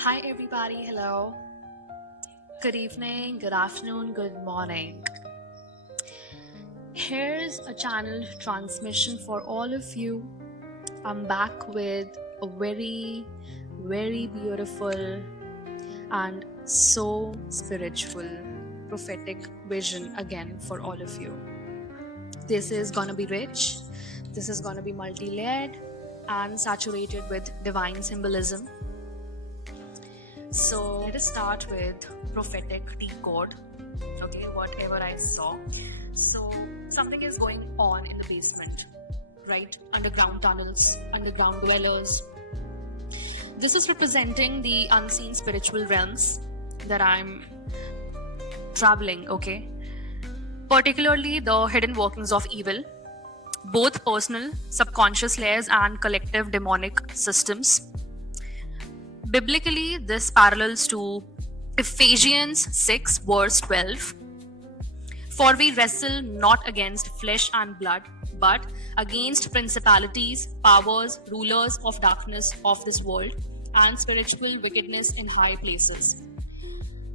Hi, everybody. Hello. Good evening, good afternoon, good morning. Here's a channel transmission for all of you. I'm back with a very, very beautiful and so spiritual prophetic vision again for all of you. This is gonna be rich, this is gonna be multi layered and saturated with divine symbolism. So let us start with prophetic decode. Okay, whatever I saw. So something is going on in the basement, right? Underground tunnels, underground dwellers. This is representing the unseen spiritual realms that I'm traveling, okay? Particularly the hidden workings of evil, both personal, subconscious layers, and collective demonic systems. Biblically, this parallels to Ephesians 6, verse 12. For we wrestle not against flesh and blood, but against principalities, powers, rulers of darkness of this world, and spiritual wickedness in high places.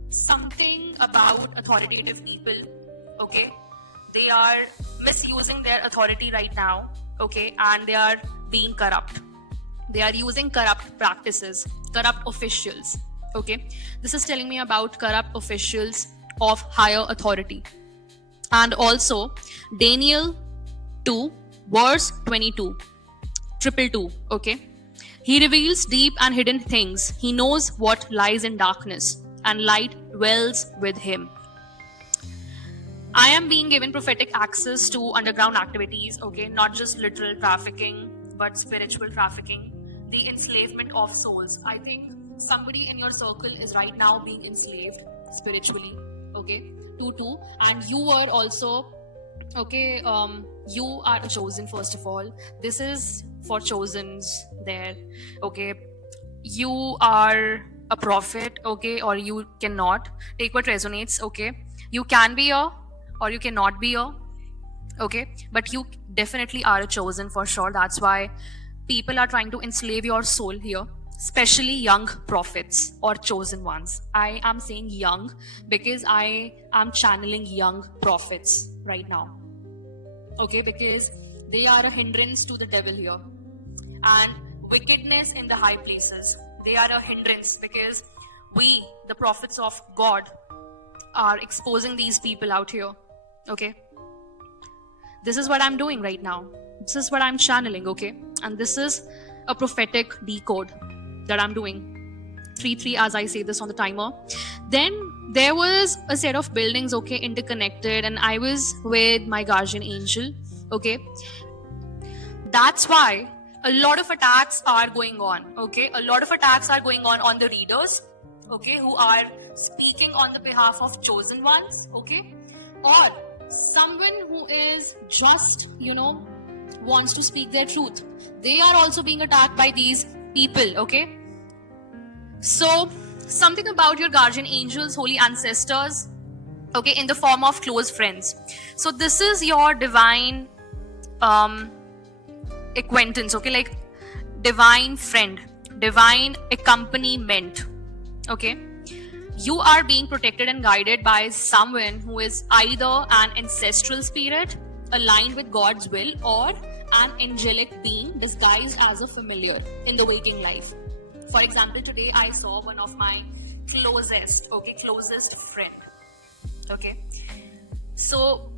Something about authoritative people, okay? They are misusing their authority right now, okay? And they are being corrupt. They are using corrupt practices, corrupt officials, okay? This is telling me about corrupt officials of higher authority. And also Daniel 2 verse 22, 222, okay? He reveals deep and hidden things. He knows what lies in darkness, and light dwells with him. I am being given prophetic access to underground activities, okay? Not just literal trafficking, but spiritual trafficking, the enslavement of souls. I think somebody in your circle is right now being enslaved spiritually, okay? Two, and you are also, okay, you are a chosen, first of all. This is for chosens there, okay? You are a prophet, okay, or you cannot. Take what resonates, okay? You can be a, or you cannot be a, okay, but you definitely are a chosen for sure. That's why people are trying to enslave your soul here, especially young prophets or chosen ones. I am saying young because I am channeling young prophets right now, okay, because they are a hindrance to the devil here, and wickedness in the high places, they are a hindrance because we, the prophets of God, are exposing these people out here, okay? This is what I'm doing right now. This is what I'm channeling, okay? And this is a prophetic decode that I'm doing. 3 as I say this on the timer. Then there was a set of buildings, okay, interconnected, and I was with my guardian angel, okay? That's why a lot of attacks are going on, okay? A lot of attacks are going on the readers, okay, who are speaking on the behalf of chosen ones, okay? Or someone who is just, wants to speak their truth. They are also being attacked by these people, okay? So, something about your guardian angels, holy ancestors, okay, in the form of close friends. So, this is your divine acquaintance, okay, like divine friend, divine accompaniment, okay? You are being protected and guided by someone who is either an ancestral spirit aligned with God's will, or an angelic being disguised as a familiar in the waking life. For example, today I saw one of my closest friend, okay? So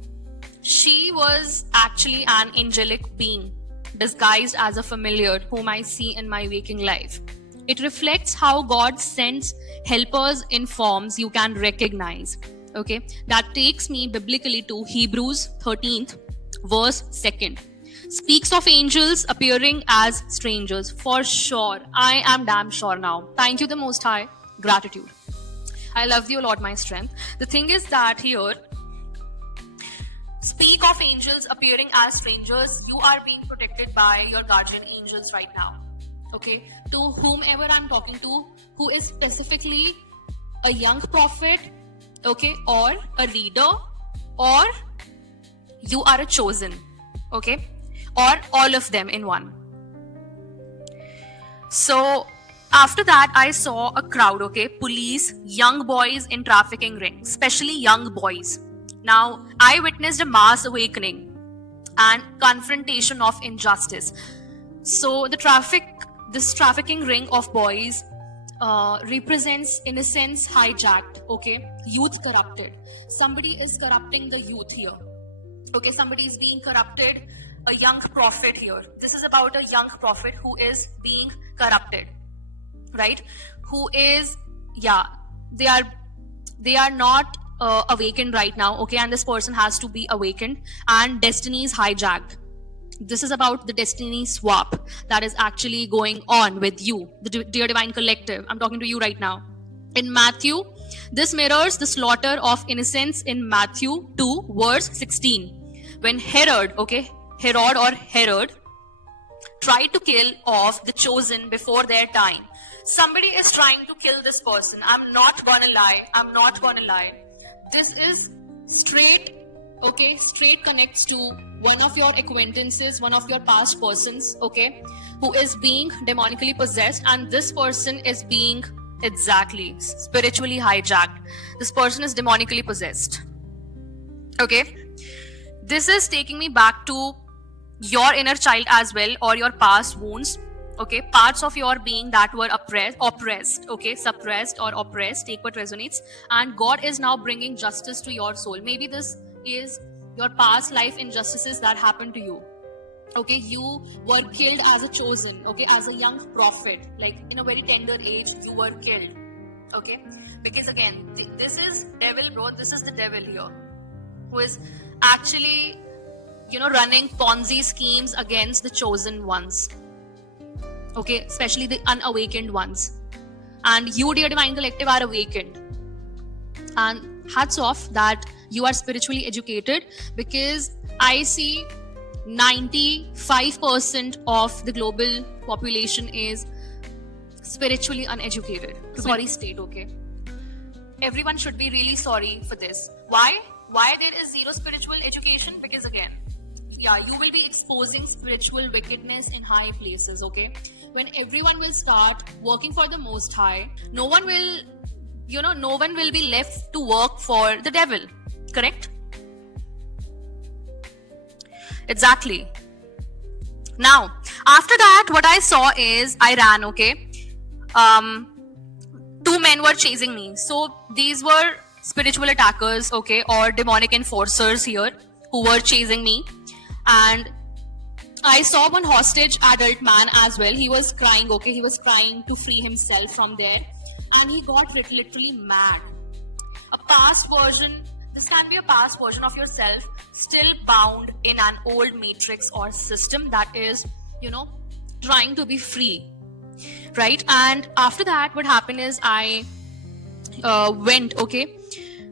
she was actually an angelic being disguised as a familiar whom I see in my waking life. It reflects how God sends helpers in forms you can recognize. Okay, that takes me biblically to Hebrews 13th, verse 2nd. Speaks of angels appearing as strangers. For sure, I am damn sure now. Thank you, the Most High. Gratitude. I love you, Lord, my strength. The thing is that here, speak of angels appearing as strangers. You are being protected by your guardian angels right now. Okay, to whomever I'm talking to, who is specifically a young prophet, okay, or a reader, or you are a chosen, okay, or all of them in one. So After that, I saw a crowd, okay, police, young boys in trafficking ring, especially young boys. Now, I witnessed a mass awakening and confrontation of injustice. So this trafficking ring of boys represents innocence hijacked, okay, youth corrupted. Somebody is corrupting the youth here. Okay, somebody is being corrupted, a young prophet here. This is about a young prophet who is being corrupted, right? Who is, yeah, they are not awakened right now, okay, and this person has to be awakened, and destiny is hijacked. This is about the destiny swap that is actually going on with you, the Dear Divine Collective. I'm talking to you right now. In Matthew, this mirrors the slaughter of innocents in Matthew 2, verse 16. When Herod, okay, Herod tried to kill off the chosen before their time. Somebody is trying to kill this person. I'm not gonna lie. This is straight, okay, straight connects to one of your acquaintances, one of your past persons, okay, who is being demonically possessed, and this person is being exactly spiritually hijacked. This person is demonically possessed. Okay, this is taking me back to your inner child as well, or your past wounds, okay, parts of your being that were oppressed, okay, suppressed or oppressed. Take what resonates. And God is now bringing justice to your soul. Maybe this is your past life injustices that happened to you. Okay, you were killed as a chosen, okay, as a young prophet, like in a very tender age you were killed, okay, because again, this is devil, bro. This is the devil here, who is actually, running Ponzi schemes against the chosen ones, okay, especially the unawakened ones. And you, Dear Divine Collective, are awakened, and hats off that you are spiritually educated, because I see 95% of the global population is spiritually uneducated. Sorry state, okay, everyone should be really sorry for this. Why there is zero spiritual education? Because again, yeah, you will be exposing spiritual wickedness in high places, okay. When everyone will start working for the Most High, no one will be left to work for the devil, correct? Exactly. Now, after that, what I saw is I ran, okay. Two men were chasing me. So these were spiritual attackers, okay, or demonic enforcers here who were chasing me. And I saw one hostage adult man as well. He was crying, okay, he was trying to free himself from there. And he got literally mad. A past version, this can be a past version of yourself, still bound in an old matrix or system that is, trying to be free, right? And after that, what happened is I went, okay,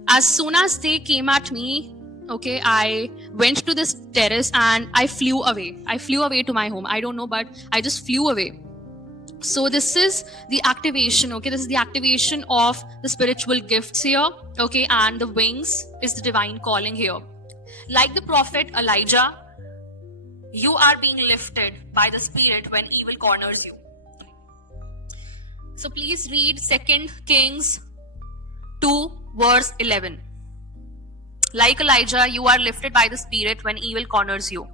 as soon as they came at me, okay, I went to this terrace and I flew away to my home. I don't know, but I just flew away. So this is the activation, okay, this is the activation of the spiritual gifts here, okay, and the wings is the divine calling here. Like the prophet Elijah, you are being lifted by the spirit when evil corners you. So please read 2 Kings 2 verse 11. Like Elijah, you are lifted by the spirit when evil corners you.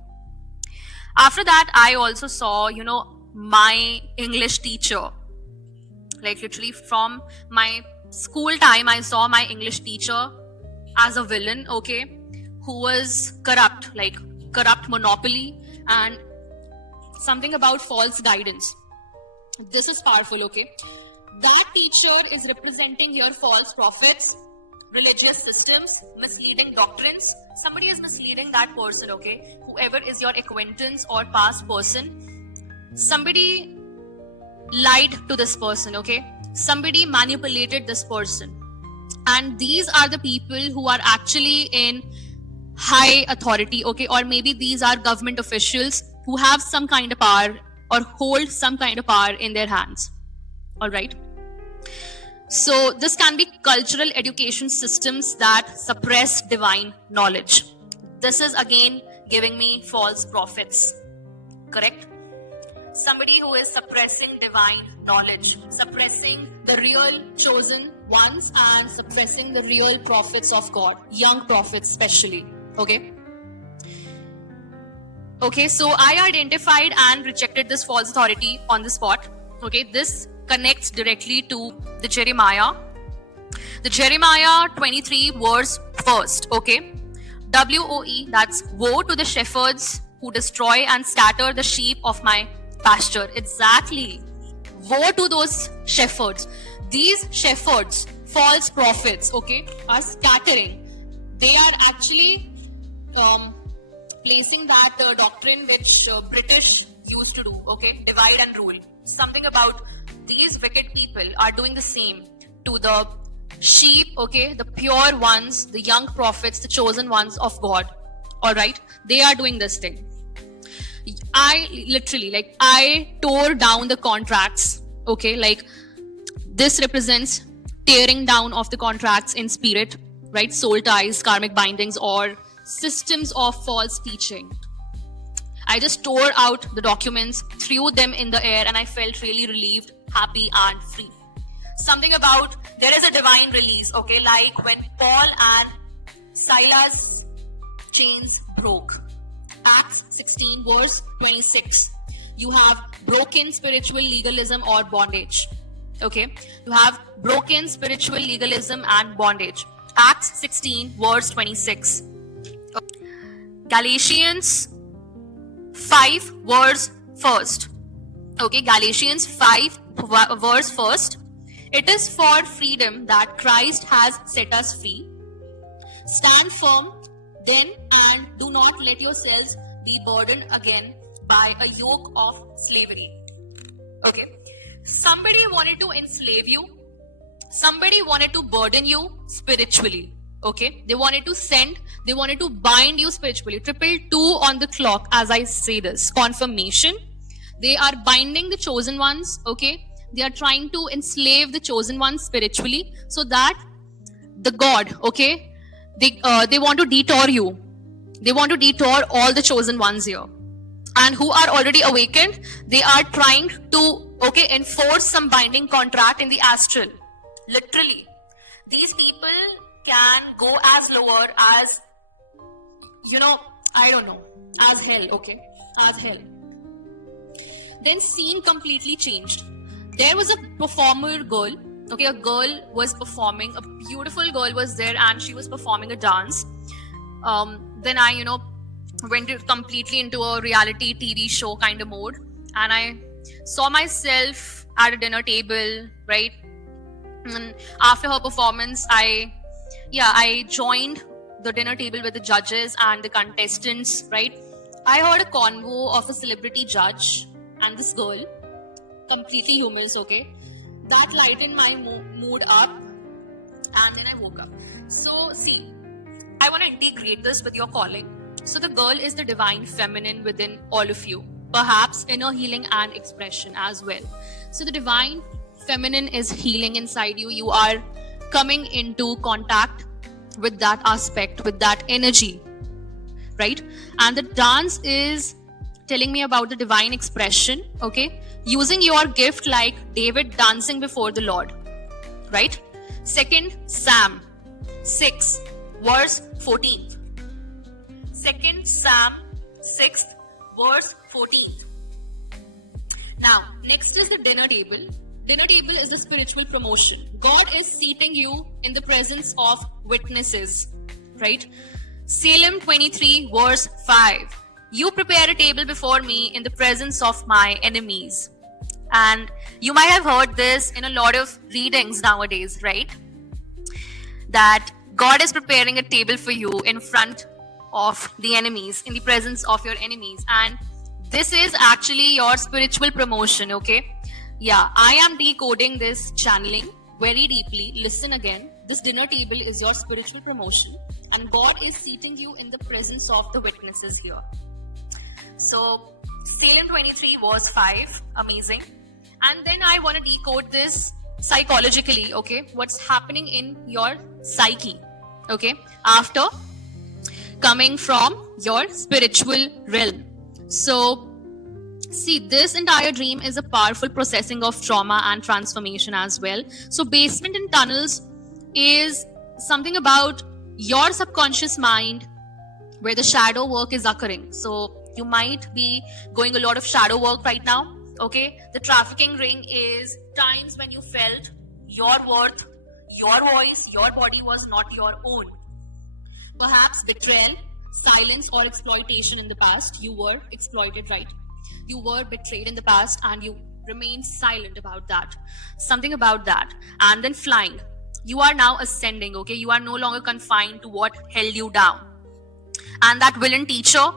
After that, I also saw, my English teacher. Like literally from my school time, I saw my English teacher as a villain, okay, who was corrupt, like corrupt monopoly and something about false guidance. This is powerful, okay. That teacher is representing here false prophets, religious systems, misleading doctrines. Somebody is misleading that person, okay. Whoever is your acquaintance or past person, somebody lied to this person, okay. Somebody manipulated this person. And these are the people who are actually in high authority, okay, or maybe these are government officials who have some kind of power or hold some kind of power in their hands. All right. So this can be cultural education systems that suppress divine knowledge. This is again giving me false prophets, correct? somebody who is suppressing divine knowledge, suppressing the real chosen ones and suppressing the real prophets of God, young prophets especially. Okay, so I identified and rejected this false authority on the spot. Okay, this connects directly to the Jeremiah 23 verse 1st. Okay, WOE, that's woe to the shepherds who destroy and scatter the sheep of my pasture. Exactly. Woe to those shepherds. These shepherds, false prophets, okay, are scattering. They are actually placing that doctrine which British used to do, okay, divide and rule. Something about these wicked people are doing the same to the sheep, okay, the pure ones, the young prophets, the chosen ones of God. All right, they are doing this thing. I literally, I tore down the contracts, okay, like this represents tearing down of the contracts in spirit, right? Soul ties, karmic bindings, or systems of false teaching. I just tore out the documents, threw them in the air, and I felt really relieved, happy, and free. Something about there is a divine release, okay, like when Paul and Silas' chains broke. Acts 16 verse 26. You have broken spiritual legalism or bondage. Okay, you have broken spiritual legalism and bondage. Acts 16 verse 26. Galatians 5 verse 1st. Okay, Galatians 5 verse 1st. It is for freedom that Christ has set us free. Stand firm then, and do not let yourselves be burdened again by a yoke of slavery. Okay, somebody wanted to enslave you, somebody wanted to burden you spiritually. Okay, they wanted to bind you spiritually. 222 on the clock as I say this. Confirmation. They are binding the chosen ones. Okay, they are trying to enslave the chosen ones spiritually, so that the God, okay, they want to detour you. They want to detour all the chosen ones here, and who are already awakened. They are trying to, okay, enforce some binding contract in the astral. Literally, these people can go as lower as, I don't know, as hell. Okay, as hell. Then scene completely changed. There was a performer girl. Okay, a girl was performing. A beautiful girl was there, and she was performing a dance. Then I, went completely into a reality TV show kind of mode, and I saw myself at a dinner table, right? And after her performance, I joined the dinner table with the judges and the contestants, right? I heard a convo of a celebrity judge and this girl, completely humorous, okay? That lightened my mood up, and then I woke up. So, see, I want to integrate this with your calling. So the girl is the divine feminine within all of you, perhaps inner healing and expression as well. So the divine feminine is healing inside you. You are coming into contact with that aspect, with that energy, right? And the dance is telling me about the divine expression, okay? Using your gift like David dancing before the Lord, right? 2 Sam 6 verse 14. 2 Sam 6 verse 14. Now, next is the dinner table. Dinner table is the spiritual promotion. God is seating you in the presence of witnesses, right? Psalm 23 verse 5. You prepare a table before me in the presence of my enemies. And you might have heard this in a lot of readings nowadays, right? That God is preparing a table for you in front of the enemies, in the presence of your enemies. And this is actually your spiritual promotion, okay? Yeah, I am decoding this channeling very deeply. Listen again. This dinner table is your spiritual promotion, and God is seating you in the presence of the witnesses here. So, Psalm 23 verse 5, amazing. And then I want to decode this psychologically, okay? What's happening in your psyche, okay? After coming from your spiritual realm. So, See, this entire dream is a powerful processing of trauma and transformation as well. So, basement and tunnels is something about your subconscious mind where the shadow work is occurring. So, you might be going a lot of shadow work right now. Okay, the trafficking ring is times when you felt your worth, your voice, your body was not your own. Perhaps betrayal, silence, or exploitation in the past. You were exploited, right? You were betrayed in the past and you remained silent about that. Something about that. And then flying. You are now ascending, okay? You are no longer confined to what held you down. And that villain teacher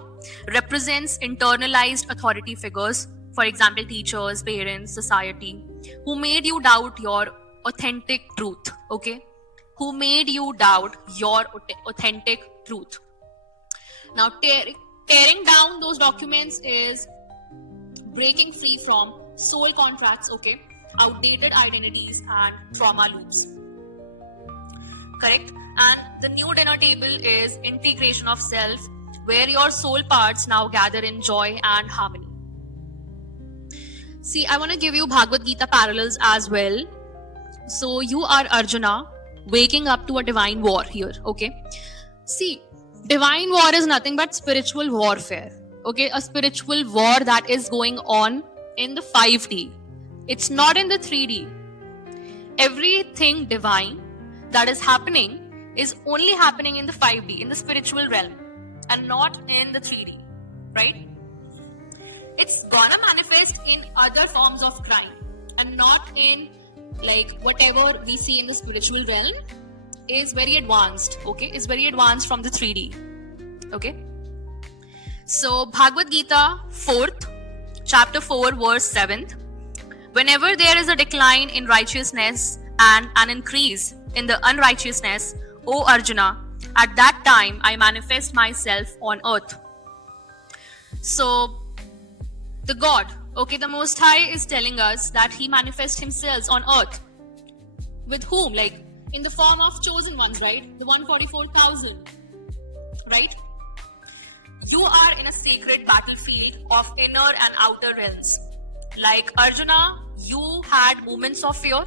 represents internalized authority figures, for example, teachers, parents, society, who made you doubt your authentic truth, okay? Who made you doubt your authentic truth. Now, tearing down those documents is breaking free from soul contracts, okay? Outdated identities and trauma loops. Correct? And the new dinner table is integration of self, where your soul parts now gather in joy and harmony. See, I want to give you Bhagavad Gita parallels as well. So you are Arjuna waking up to a divine war here, okay? See, divine war is nothing but spiritual warfare, okay? A spiritual war that is going on in the 5D. It's not in the 3D. Everything divine that is happening is only happening in the 5D, in the spiritual realm, and not in the 3D, right? It's gonna manifest in other forms of crime and not in like whatever we see in the spiritual realm is very advanced, okay? Is very advanced from the 3D, okay? So Bhagavad Gita 4th, chapter 4, verse 7th. Whenever there is a decline in righteousness and an increase in the unrighteousness, O Arjuna, at that time I manifest myself on earth. So the God, okay, the Most High is telling us that He manifests Himself on earth. With whom? Like in the form of chosen ones, right? The 144,000, right? You are in a sacred battlefield of inner and outer realms. Like Arjuna, you had moments of fear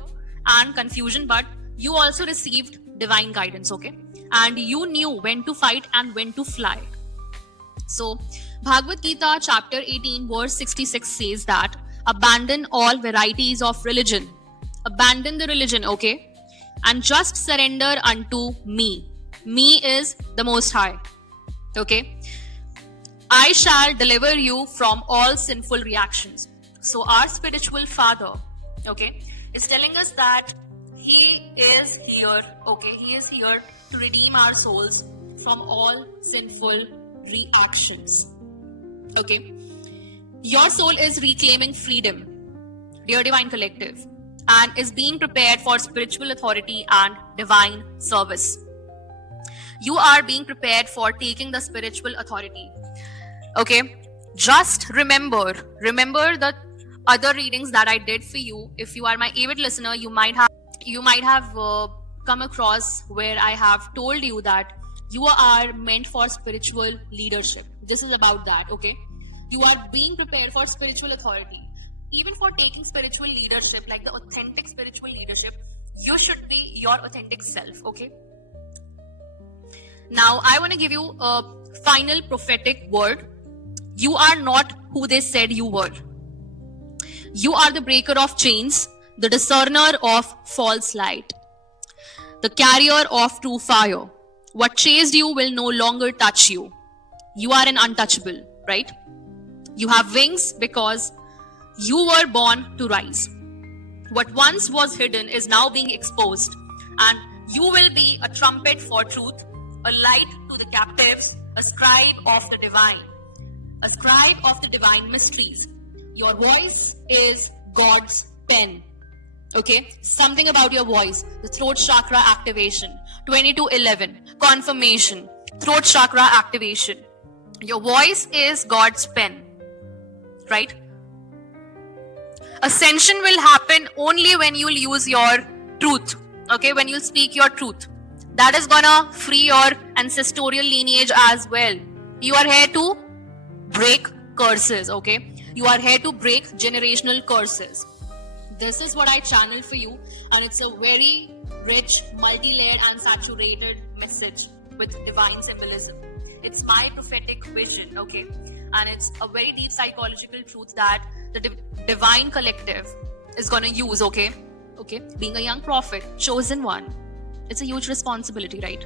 and confusion, but you also received divine guidance, okay? And you knew when to fight and when to fly. So, Bhagavad Gita chapter 18 verse 66 says that abandon all varieties of religion. Abandon the religion, okay? And just surrender unto me. Me is the Most High, okay? I shall deliver you from all sinful reactions. So our spiritual father, okay, is telling us that he is here, okay? He is here to redeem our souls from all sinful reactions. Okay, your soul is reclaiming freedom, dear Divine Collective, and is being prepared for spiritual authority and divine service. You are being prepared for taking the spiritual authority. Okay, just remember the other readings that I did for you. If you are my avid listener, you might have come across where I have told you that you are meant for spiritual leadership. This is about that, okay? You are being prepared for spiritual authority. Even for taking spiritual leadership, like the authentic spiritual leadership, you should be your authentic self, okay? Now, I want to give you a final prophetic word. You are not who they said you were. You are the breaker of chains, the discerner of false light, the carrier of true fire. What chased you will no longer touch you. You are an untouchable, right? You have wings because you were born to rise. What once was hidden is now being exposed, and you will be a trumpet for truth, a light to the captives, a scribe of the divine mysteries. Your voice is God's pen. Okay, something about your voice, the throat chakra activation, 2211, confirmation, throat chakra activation. Your voice is God's pen, right? Ascension will happen only when you'll use your truth, okay? When you'll speak your truth. That is gonna free your ancestral lineage as well. You are here to break curses, okay? You are here to break generational curses. This is what I channel for you, and it's a very rich, multi-layered and saturated message with divine symbolism. It's my prophetic vision, okay? And it's a very deep psychological truth that the divine collective is gonna use, okay? Okay, being a young prophet, chosen one, it's a huge responsibility, right?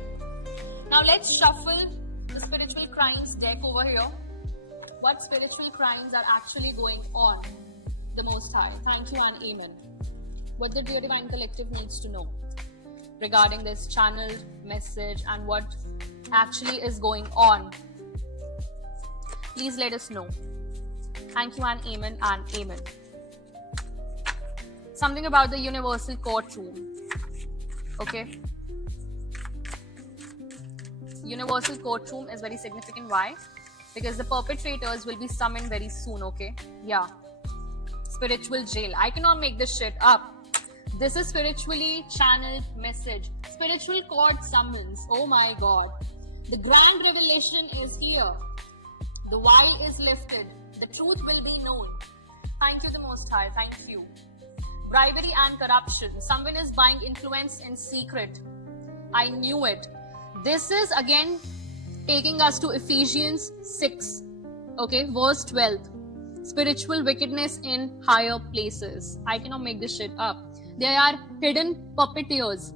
Now let's shuffle the spiritual crimes deck over here. What spiritual crimes are actually going on? The Most High. Thank you and amen. What the Dear Divine Collective needs to know regarding this channeled message and what actually is going on. Please let us know. Thank you and amen and amen. Something about the universal courtroom. Okay. Universal courtroom is very significant. Why? Because the perpetrators will be summoned very soon. Okay. Yeah. Spiritual jail. I cannot make this shit up. This is spiritually channeled message. Spiritual court summons. Oh my God. The grand revelation is here. The veil is lifted. The truth will be known. Thank you, the Most High. Thank you. Bribery and corruption. Someone is buying influence in secret. I knew it. This is again taking us to Ephesians 6. Okay, verse 12. Spiritual wickedness in higher places. I cannot make this shit up. There are hidden puppeteers.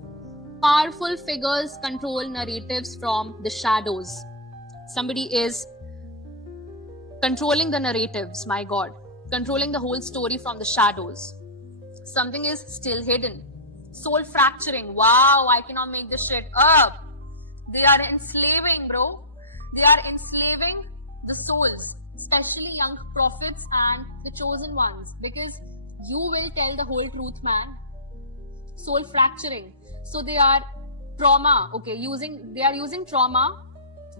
Powerful figures control narratives from the shadows. Somebody is controlling the narratives, my God. Controlling the whole story from the shadows. Something is still hidden. Soul fracturing. Wow, I cannot make this shit up. They are enslaving, bro. They are enslaving the souls, especially young prophets and the chosen ones, because you will tell the whole truth, man. Soul fracturing. So they are trauma, okay, they are using trauma,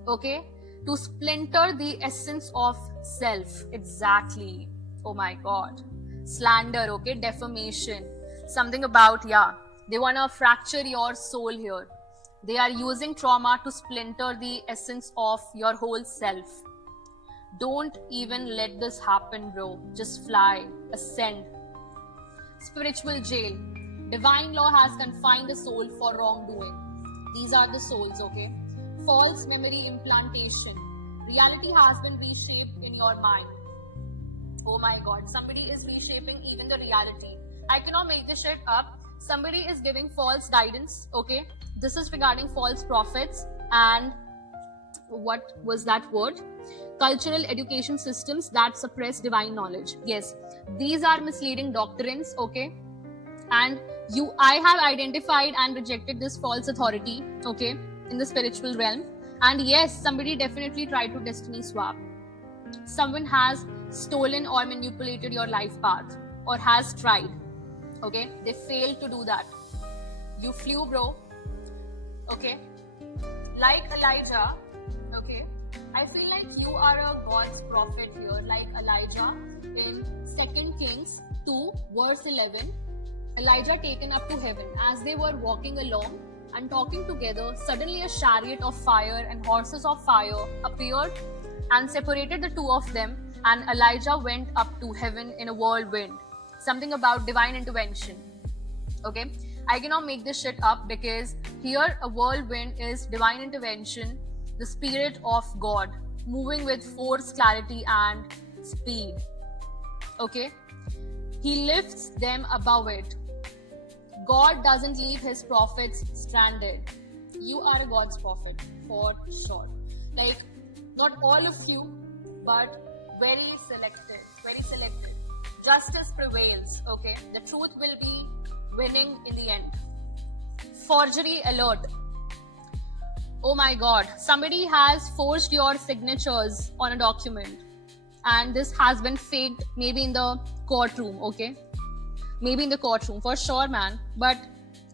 okay, to splinter the essence of self. Exactly. Oh my God. Slander, okay, defamation. Something about, yeah, they want to fracture your soul here. They are using trauma to splinter the essence of your whole self. Don't even let this happen, bro. Just fly, ascend. Spiritual jail. Divine law has confined the soul for wrongdoing. These are the souls, okay? False memory implantation. Reality has been reshaped in your mind. Oh my God, somebody is reshaping even the reality. I cannot make this shit up. Somebody is giving false guidance, okay? This is regarding false prophets and what was that word? Cultural education systems that suppress divine knowledge. Yes, these are misleading doctrines, okay? And I have identified and rejected this false authority, okay, in the spiritual realm. And yes, somebody definitely tried to destiny swap. Someone has stolen or manipulated your life path or has tried, okay? They failed to do that. You flew, bro, okay? Like Elijah, okay? I feel like you are a God's prophet here, like Elijah in 2 Kings 2, verse 11. Elijah taken up to heaven. As they were walking along and talking together, suddenly a chariot of fire and horses of fire appeared and separated the two of them, and Elijah went up to heaven in a whirlwind. Something about divine intervention. Okay, I cannot make this shit up because here a whirlwind is divine intervention, the spirit of God moving with force, clarity and speed. Okay, he lifts them above it. God doesn't leave his prophets stranded. You are a God's prophet for sure. Like, not all of you, but very selective, very selective. Justice prevails, okay? The truth will be winning in the end. Forgery alert. Oh my God, somebody has forged your signatures on a document and this has been faked maybe in the courtroom, okay? Maybe in the courtroom, for sure, man, but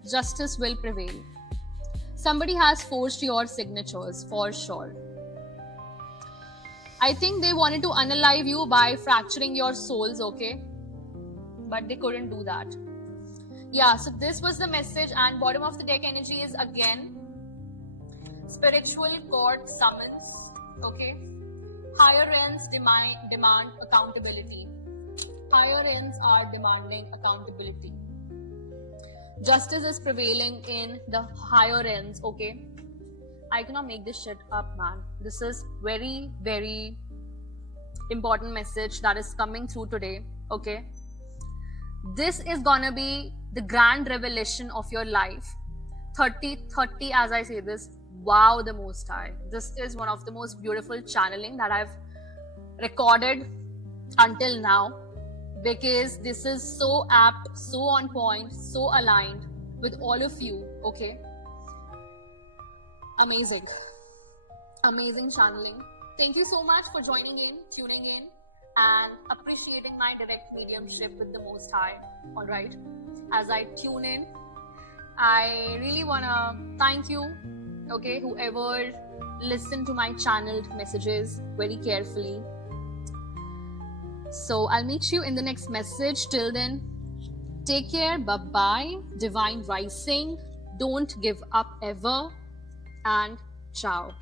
justice will prevail. Somebody has forged your signatures, for sure. I think they wanted to unalive you by fracturing your souls, okay? But they couldn't do that. Yeah, so this was the message, and bottom of the deck energy is again spiritual court summons, okay? Higher ends demand accountability. Higher ends are demanding accountability. Justice is prevailing in the higher ends, okay? I cannot make this shit up, man. This is very, very important message that is coming through today, okay? This is gonna be the grand revelation of your life. 30, as I say this, wow, the Most High. This is one of the most beautiful channeling that I've recorded until now, because this is so apt, so on point, so aligned with all of you, okay? Amazing. Amazing channeling. Thank you so much for joining in, tuning in, and appreciating my direct mediumship with the Most High. All right. As I tune in, I really want to thank you, okay, whoever listened to my channeled messages very carefully. So I'll meet you in the next message. Till then, take care. Bye-bye. Divine rising. Don't give up ever. And ciao.